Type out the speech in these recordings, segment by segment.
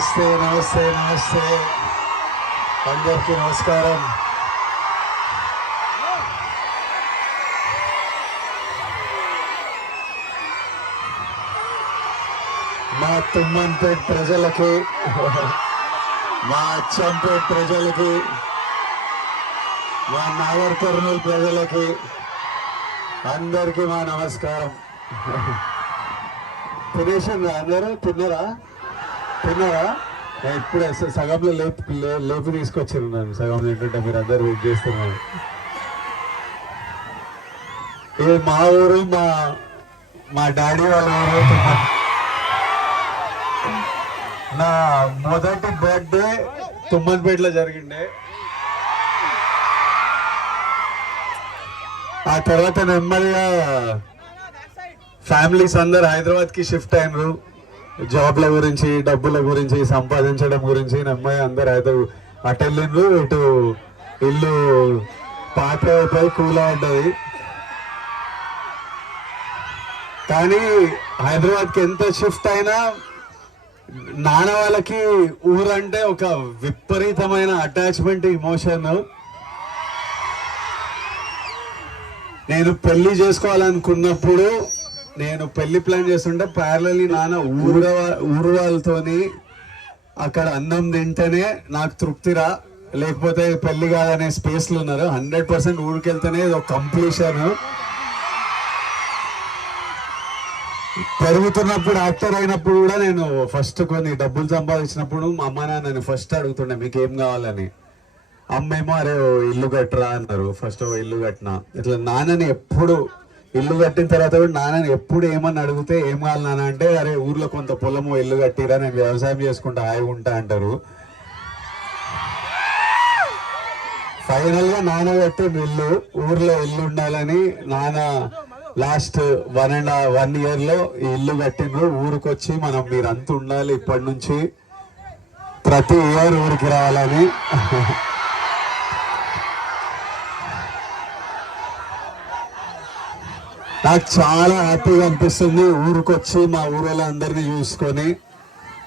నమస్తే నమస్తే నమస్తే అందరికీ నమస్కారం. మా తుమ్మన్పేట్ ప్రజలకి, మా అచ్చంపేట్ ప్రజలకి, మా నాగర్ కర్నూలు ప్రజలకి అందరికీ మా నమస్కారం. తినేసాను అందరూ తిన్నారా? ఇప్పుడే సగంలో లేపు తీసుకొచ్చాను. నన్ను సగంలో ఏంటంటే మీరు అందరు వెయిట్ చేస్తున్నారు. ఇది మా ఊరు, మా డాడీ వాళ్ళ ఊరు. నా మొదటి బర్త్డే తుమ్మన్పేటలో జరిగిండే. ఆ తర్వాత నెమ్మదిగా ఫ్యామిలీస్ అందరు హైదరాబాద్కి షిఫ్ట్ అయినరు. జాబ్ల గురించి, డబ్బుల గురించి, సంపాదించడం గురించి నెమ్మది అందరు అయితే అటు వెళ్ళిండ్రు. ఇటు ఇల్లు పాత అయిపోయి కూలబడ్డది. కానీ హైదరాబాద్కి ఎంత షిఫ్ట్ అయినా నాన్న వాళ్ళకి ఊరంటే ఒక విపరీతమైన అటాచ్మెంట్, ఇమోషన్. నేను పెళ్లి చేసుకోవాలనుకున్నప్పుడు, నేను పెళ్లి ప్లాన్ చేస్తుంటే ప్యారలీ నాన్న ఊరు వాళ్ళతోని అక్కడ అన్నం తింటేనే నాకు తృప్తిరా, లేకపోతే పెళ్లి కాదనే స్పేస్లు ఉన్నారు. 100% ఊరికి వెళ్తేనే ఇది ఒక కంప్లీషన్. పెరుగుతున్నప్పుడు, యాక్టర్ అయినప్పుడు కూడా నేను ఫస్ట్ కొన్ని డబ్బులు సంపాదించినప్పుడు మా అమ్మ నాన్న ఫస్ట్ అడుగుతుండే మీకు ఏం కావాలని. అమ్మేమో అరే ఇల్లు కట్టరా అన్నారు. ఫస్ట్ ఇల్లు కట్టినా. ఇట్లా నాన్నని ఎప్పుడు ఇల్లు కట్టిన తర్వాత కూడా నాన్నని ఎప్పుడు ఏమని అడిగితే ఏం కావాలి నాన్న అంటే అరే ఊర్లో కొంత పొలము ఇల్లు కట్టిరా, నేను వ్యవసాయం చేసుకుంటా హాయిగా ఉంటా అంటారు. ఫైనల్ గా నాన్న కట్టిన ఇల్లు, ఊర్లో ఇల్లు ఉండాలని నాన్న లాస్ట్ 1.5 year లో ఈ ఇల్లు కట్టిండ్రు. ఊరికి వచ్చి మనం మీరంతా ఉండాలి, ఇప్పటి నుంచి ప్రతి ఇయర్ ఊరికి రావాలని. నాకు చాలా హ్యాపీగా అనిపిస్తుంది. ఊరికి వచ్చి మా ఊరు వాళ్ళందరినీ చూసుకొని,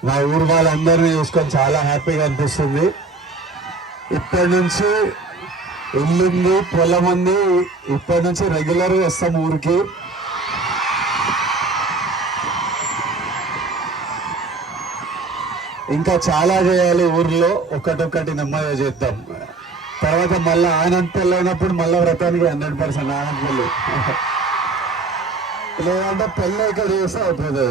మా ఊరు వాళ్ళందరినీ చూసుకొని చాలా హ్యాపీగా అనిపిస్తుంది. ఇప్పటి నుంచి ఇల్లుంది, పొలం ఉంది. ఇప్పటి నుంచి రెగ్యులర్ గా వస్తాం ఊరికి. ఇంకా చాలా చేయాలి ఊర్లో, ఒకటొక్కటి నెమ్మదిగా చేద్దాం. తర్వాత మళ్ళీ ఆనంద్ పెళ్ళి అయినప్పుడు మళ్ళీ వ్రతానికి 100% ఆనంద్ పెళ్ళి, లేదంటే పెళ్ళి ఇక్కడ చేస్తే అయిపోతుంది.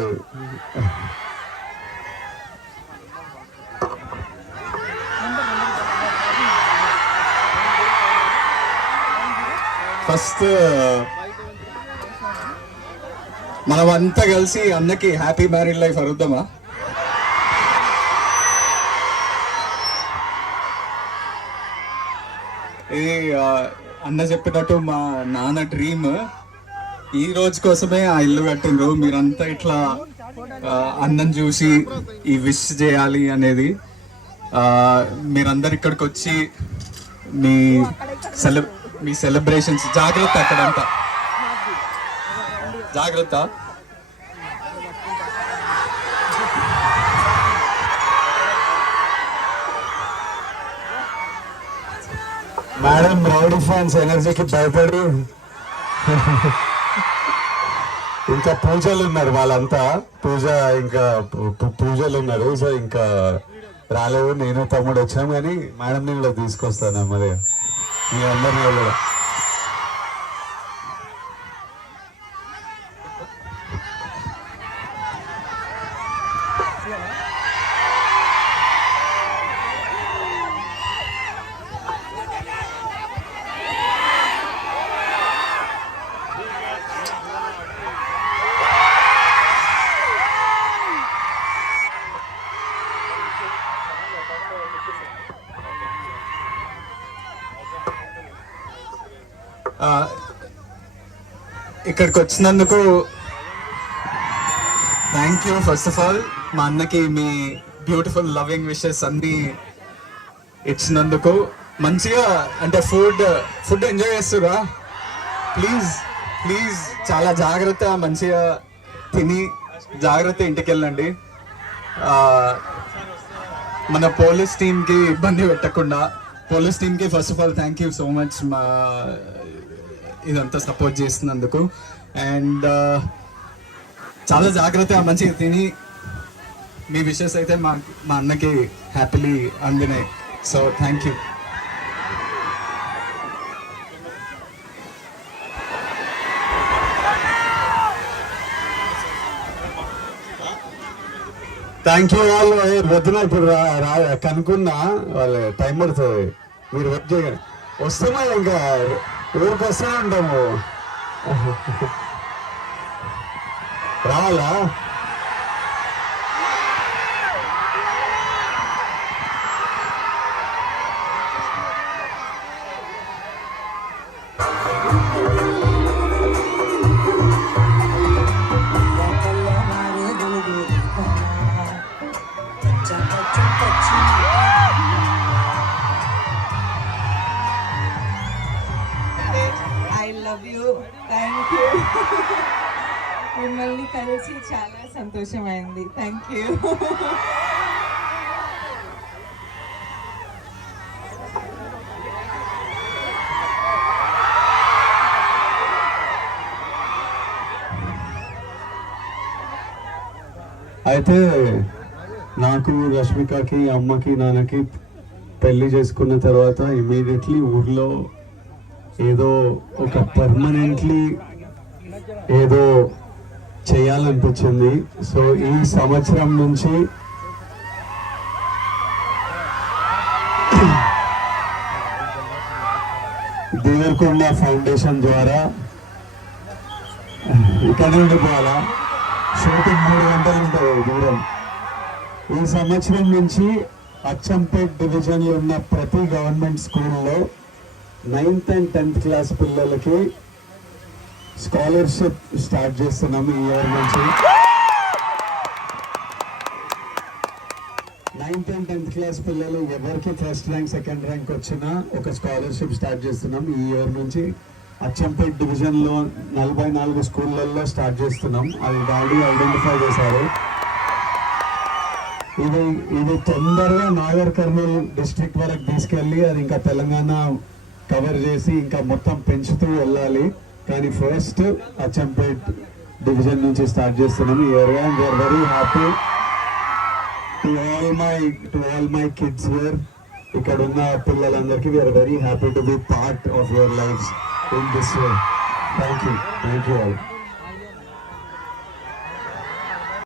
ఫస్ట్ మనమంతా కలిసి అన్నకి హ్యాపీ మ్యారీడ్ లైఫ్ అరుద్దామా? ఇది అన్న చెప్పినట్టు మా నాన్న డ్రీమ్. ఈ రోజు కోసమే ఆ ఇల్లు కట్టిండ్రు. మీరంతా ఇట్లా అన్నం చూసి ఈ విష్ చేయాలి అనేది. మీరందరు ఇక్కడికి వచ్చి మీ సెలబ్రేషన్స్ జాగ్రత్త, అక్కడంతా జాగ్రత్త. మేడం రౌడీ ఫ్యాన్స్ ఎనర్జీకి భయపడి ఇంకా పూజలు ఉన్నారు, వాళ్ళంతా పూజలు ఉన్నారు. సో ఇంకా రాలేదు. నేను తమ్ముడు వచ్చాం, కానీ మేడంని కూడా తీసుకొస్తాను మరి మీ అందరినీ కూడా. ఇక్కడికి వచ్చినందుకు thank you. First of all మా అన్నకి మీ బ్యూటిఫుల్ లవింగ్ విషెస్ అన్ని ఇచ్చినందుకు. మంచిగా అంటే ఫుడ్ ఎంజాయ్ చేస్తురా? ప్లీజ్ చాలా జాగ్రత్త, మంచిగా తిని జాగ్రత్త ఇంటికి వెళ్ళండి. మన పోలీస్ టీమ్కి ఇబ్బంది పెట్టకుండా, పోలీస్ టీమ్కి first of all thank you so much మా ఇదంతా సపోర్ట్ చేస్తున్నందుకు. అండ్ చాలా జాగ్రత్తగా మంచిగా తిని మీ విషెస్ అయితే మా అన్నకి హ్యాపీలీ అందినాయి. So thank you. Thank you. వాళ్ళు వద్దున ఇప్పుడు కనుక్కున్నా వాళ్ళు టైం పడుతుంది, మీరు వెయిట్ చేయగలి వస్తున్నా ఇంకా ఊరికి వస్తూనే ఉంటాము. రావాలా? I love you, thank you. మిమ్మల్ని కలిసి చాలా సంతోషమైంది. Thank you. అయితే నాకు రష్మికకి అమ్మకి నాన్నకి పెళ్లి చేసుకున్న తర్వాత ఇమీడియట్లీ ఊర్లో ఏదో ఒక పర్మనెంట్లీ ఏదో చేయాలనిపించింది. సో ఈ సంవత్సరం నుంచి దేవరకొండ ఫౌండేషన్ ద్వారా ఇక్కడే ఉండిపోవాలా, షూటింగ్ 3 గంటలు ఉంటుంది దూరం. ఈ సంవత్సరం నుంచి అచ్చంపేట్ డివిజన్లో ఉన్న ప్రతి గవర్నమెంట్ స్కూల్లో 9th and 10th క్లాస్ పిల్లలకి స్కాలర్షిప్ స్టార్ట్ చేస్తున్నాము ఈ ఇయర్ నుంచి. 9th and 10th క్లాస్ పిల్లలు ఎవరికి ఫస్ట్ ర్యాంక్ సెకండ్ ర్యాంక్ వచ్చినా ఒక స్కాలర్షిప్ స్టార్ట్ చేస్తున్నాం ఈ ఇయర్ నుంచి. అచ్చంపేట్ డివిజన్లో 44 స్కూళ్ళల్లో స్టార్ట్ చేస్తున్నాం. అది డాడీ ఐడెంటిఫై చేశారు. ఇది తొందరగా నాగర్ కర్నూల్ డిస్ట్రిక్ట్ వరకు తీసుకెళ్ళి అది ఇంకా తెలంగాణ కవర్ చేసి ఇంకా మొత్తం పెంచుతూ వెళ్ళాలి. కానీ ఫస్ట్ అచ్చంపేట్ డివిజన్ నుంచి స్టార్ట్ చేస్తున్నాం ఈ year. And we are very happy to all my kids here. ఇక్కడ ఉన్న పిల్లలందరికీ we are very happy to be part of your life in this way. Thank you all.